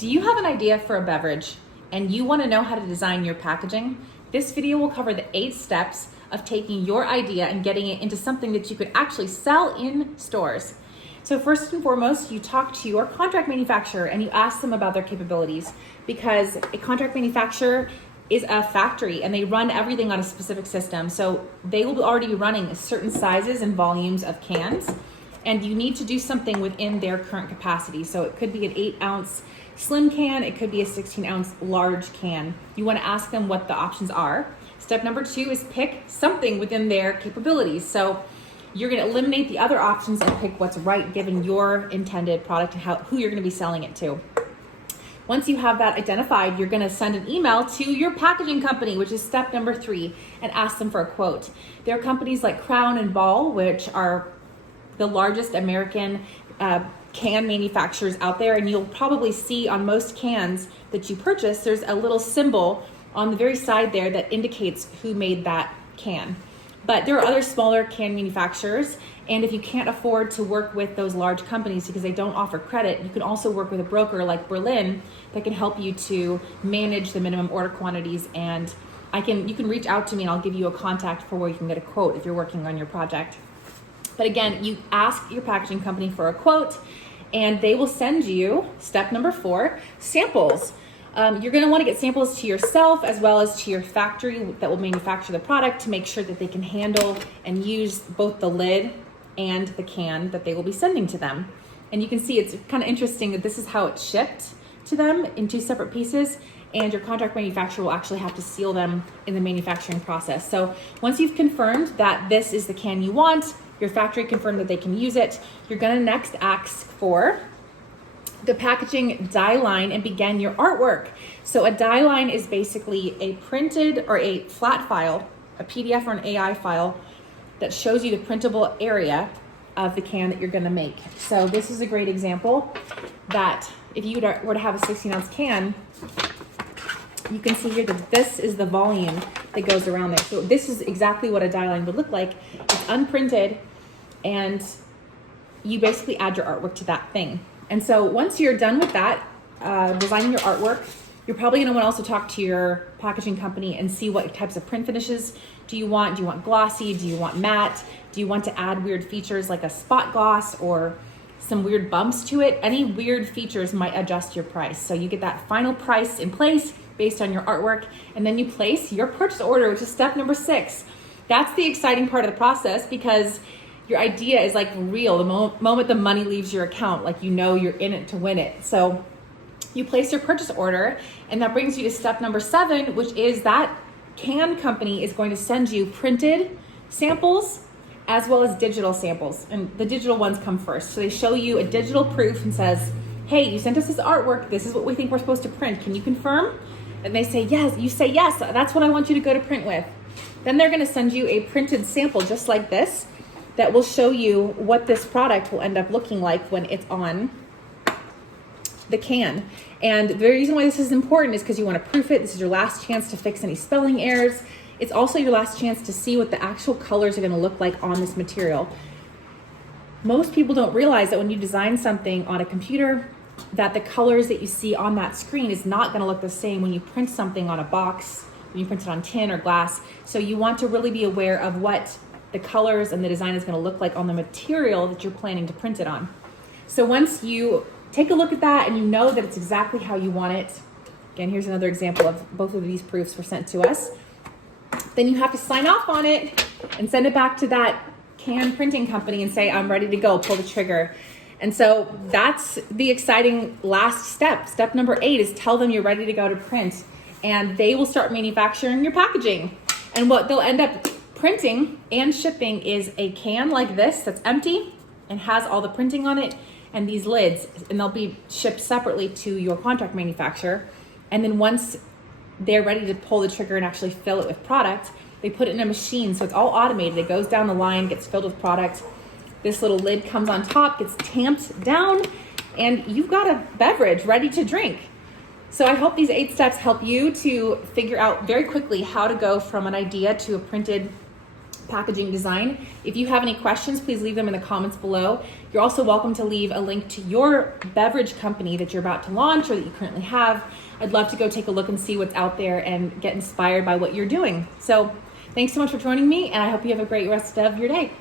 Do you have an idea for a beverage and you want to know how to design your packaging? This video will cover the 8 steps of taking your idea and getting it into something that you could actually sell in stores. So first and foremost, you talk to your contract manufacturer and you ask them about their capabilities, because a contract manufacturer is a factory and they run everything on a specific system. So they will be already running certain sizes and volumes of cans, and you need to do something within their current capacity. So it could be an 8-ounce slim can, it could be a 16-ounce large can. You want to ask them what the options are. Step number 2 is pick something within their capabilities. So you're going to eliminate the other options and pick what's right given your intended product and who you're going to be selling it to. Once you have that identified, you're going to send an email to your packaging company, which is step number 3, and ask them for a quote. There are companies like Crown and Ball, which are the largest American can manufacturers out there, and you'll probably see on most cans that you purchase, there's a little symbol on the very side there that indicates who made that can. But there are other smaller can manufacturers, and if you can't afford to work with those large companies because they don't offer credit, you can also work with a broker like Berlin that can help you to manage the minimum order quantities, and you can reach out to me and I'll give you a contact for where you can get a quote if you're working on your project. But again, you ask your packaging company for a quote and they will send you, step number 4, samples. You're going to want to get samples to yourself as well as to your factory that will manufacture the product to make sure that they can handle and use both the lid and the can that they will be sending to them. And you can see it's kind of interesting that this is how it's shipped to them in 2 separate pieces, and your contract manufacturer will actually have to seal them in the manufacturing process. So once you've confirmed that this is the can you want, your factory confirmed that they can use it, you're going to next ask for the packaging die line and begin your artwork. So a die line is basically a printed or a flat file, a PDF or an AI file that shows you the printable area of the can that you're going to make. So this is a great example that if you were to have a 16-ounce can, you can see here that this is the volume that goes around there. So this is exactly what a die line would look like. It's unprinted, and you basically add your artwork to that thing. And so once you're done with that, designing your artwork, you're probably going to want to also talk to your packaging company and see what types of print finishes do you want. Do you want glossy? Do you want matte? Do you want to add weird features like a spot gloss or some weird bumps to it? Any weird features might adjust your price. So you get that final price in place based on your artwork, and then you place your purchase order, which is step number 6. That's the exciting part of the process, because your idea is like real. The moment the money leaves your account, like you know you're in it to win it. So you place your purchase order, and that brings you to step number 7, which is that can company is going to send you printed samples as well as digital samples. And the digital ones come first. So they show you a digital proof and says, hey, you sent us this artwork. This is what we think we're supposed to print. Can you confirm? And they say, yes. You say, yes, that's what I want you to go to print with. Then they're going to send you a printed sample just like this that will show you what this product will end up looking like when it's on the can. And the reason why this is important is because you want to proof it. This is your last chance to fix any spelling errors. It's also your last chance to see what the actual colors are going to look like on this material. Most people don't realize that when you design something on a computer, that the colors that you see on that screen is not going to look the same when you print something on a box, when you print it on tin or glass. So you want to really be aware of what the colors and the design is going to look like on the material that you're planning to print it on. So once you take a look at that and you know that it's exactly how you want it, again, here's another example of both of these proofs were sent to us, then you have to sign off on it and send it back to that can printing company and say, I'm ready to go, pull the trigger. And so that's the exciting last step. Step number 8 is tell them you're ready to go to print, and they will start manufacturing your packaging. And what they'll end up printing and shipping is a can like this that's empty and has all the printing on it, and these lids, and they'll be shipped separately to your contract manufacturer. And then once they're ready to pull the trigger and actually fill it with product, they put it in a machine. So it's all automated. It goes down the line, gets filled with product. This little lid comes on top, gets tamped down, and you've got a beverage ready to drink. So I hope these 8 steps help you to figure out very quickly how to go from an idea to a printed packaging design. If you have any questions, please leave them in the comments below. You're also welcome to leave a link to your beverage company that you're about to launch or that you currently have. I'd love to go take a look and see what's out there and get inspired by what you're doing. So thanks so much for joining me, and I hope you have a great rest of your day.